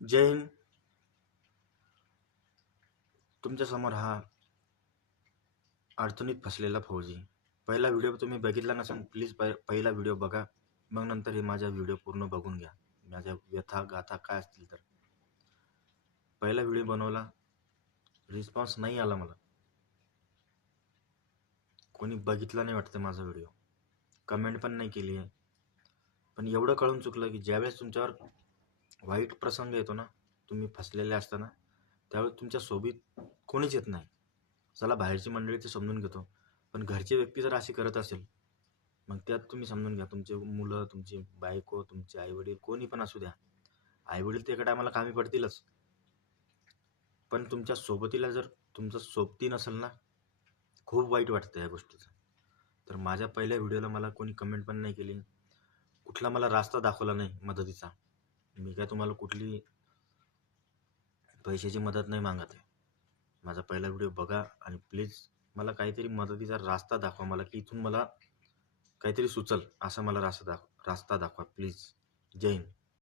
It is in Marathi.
जय हिंद. तुमच्यासमोर हा अडचणीत फसलेला फौजी. पहिला व्हिडिओ तुम्ही बघितला नसेल, प्लीज पहिला व्हिडिओ बघा, मग नंतर हे माझा व्हिडिओ पूर्ण बघून घ्या. माझ्या व्यथा गाथा काय असतील तर. पहिला व्हिडिओ बनवला, रिस्पॉन्स नाही आला मला, कोणी बघितला नाही वाटतं माझा व्हिडिओ, कमेंट पण नाही केली आहे. पण एवढं कळून चुकलं की ज्यावेळेस तुमच्यावर वाईट प्रसंग येतो ना, तुम्ही फसलेले असताना, त्यावेळेस तुमच्या सोबत कोणीच येत नाही. चला बाहेरची मंडळी ते समजून घेतो, पण घरची व्यक्ती जर अशी करत असेल, मग त्यात तुम्ही समजून घ्या. तुमचे मुलं, तुमची बायको, तुमचे आईवडील, कोणी पण असू द्या, आईवडील ते एका टायमाला कामी पडतीलच, पण तुमच्या सोबतीला जर तुमचं सोबती नसेल ना, खूप वाईट वाटतं या गोष्टीचं. तर माझ्या पहिल्या व्हिडिओला मला कोणी कमेंट पण नाही केली, कुठला मला रास्ता दाखवला नाही मदतीचा. मी काय तुम्हाला कुठली पैशाची मदत नाही मागत आहे. माझा पहिला व्हिडिओ बघा आणि प्लीज मला काहीतरी मदतीचा रास्ता दाखवा, मला की इथून मला काहीतरी सुचल, असा मला रास्ता दाखवा प्लीज. जय हिंद.